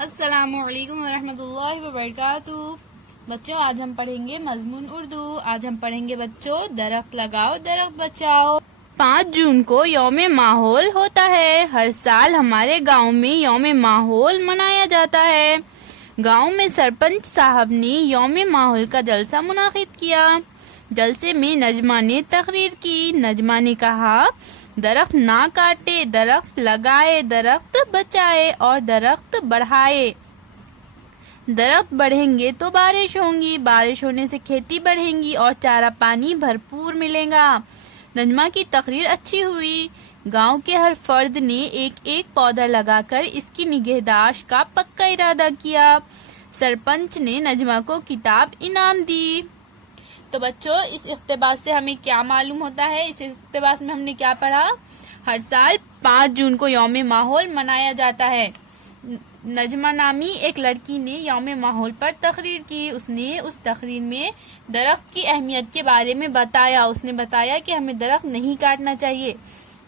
अस्सलामुअलैकुम वरहमतुल्लाहि वबरकातुहू। बच्चों, आज हम पढ़ेंगे मजमून उर्दू। आज हम पढ़ेंगे बच्चों, दरख्त लगाओ दरख्त बचाओ। 5 जून को यौम माहौल होता है। हर साल हमारे गांव में यौम माहौल मनाया जाता है। गांव में सरपंच साहब ने यौम माहौल का जलसा मुनाकिद किया। जलसे में नजमा ने तकरीर की। नजमा ने कहा, दरख्त ना काटे, दरख्त लगाए, दरख्त बचाए और दरख्त बढ़ाए। दरख्त बढ़ेंगे तो बारिश होंगी, बारिश होने से खेती बढ़ेंगी और चारा पानी भरपूर मिलेगा। नजमा की तकरीर अच्छी हुई। गांव के हर फर्द ने एक एक पौधा लगाकर इसकी निगहदाश्त का पक्का इरादा किया। सरपंच ने नजमा को किताब इनाम दी। तो बच्चों, इस इक़्तिबास से हमें क्या मालूम होता है? इस इक़्तिबास में हमने क्या पढ़ा? हर साल 5 जून को यौम माहौल मनाया जाता है। नजमा नामी एक लड़की ने यौम माहौल पर तकरीर की। उसने उस तकरीर में दरख्त की अहमियत के बारे में बताया। उसने बताया कि हमें दरख्त नहीं काटना चाहिए,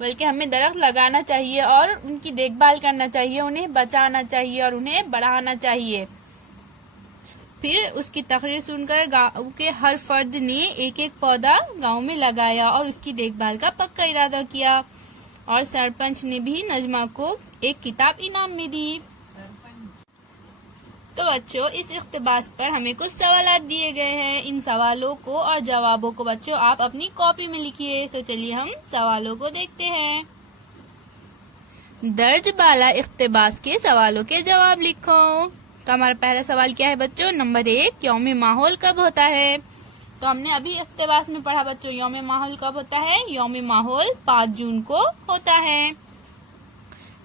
बल्कि हमें दरख्त लगाना चाहिए और उनकी देखभाल करना चाहिए, उन्हें बचाना चाहिए और उन्हें बढ़ाना चाहिए। फिर उसकी तकरीर सुनकर गांव के हर फर्द ने एक एक पौधा गांव में लगाया और उसकी देखभाल का पक्का इरादा किया। और सरपंच ने भी नजमा को एक किताब इनाम में दी। तो बच्चों, इस इक़्तिबास पर हमें कुछ सवालात दिए गए हैं। इन सवालों को और जवाबों को बच्चों आप अपनी कॉपी में लिखिए। तो चलिए हम सवालों को देखते हैं। दर्ज बाला इक़्तिबास के सवालों के जवाब लिखो। तो हमारा पहला सवाल क्या है बच्चों? नंबर 1, यौम माहौल कब होता है? तो हमने अभी इक़्तिबास में पढ़ा बच्चों, यौम माहौल कब होता है? यौम माहौल 5 जून को होता है।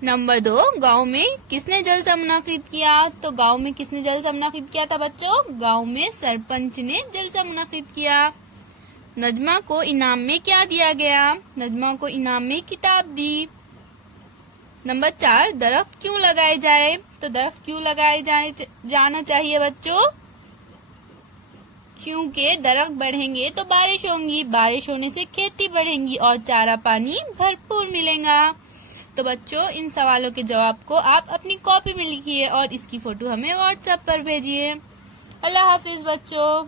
नंबर 2, गांव में किसने जलसा मुनाकिद किया? तो गांव में किसने जलसा मुनाकिद किया था बच्चों? गांव में सरपंच ने जलसा मुनाकिद किया। नजमा को इनाम में क्या दिया गया? नजमा को इनाम में किताब दी। नंबर 4, दरख्त क्यों लगाए जाए? तो दरख्त क्यों लगाए जाना चाहिए बच्चों? क्योंकि दरख्त बढ़ेंगे तो बारिश होंगी, बारिश होने से खेती बढ़ेंगी और चारा पानी भरपूर मिलेगा। तो बच्चों, इन सवालों के जवाब को आप अपनी कॉपी में लिखिए और इसकी फोटो हमें व्हाट्सएप पर भेजिए। अल्लाह हाफिज बच्चों।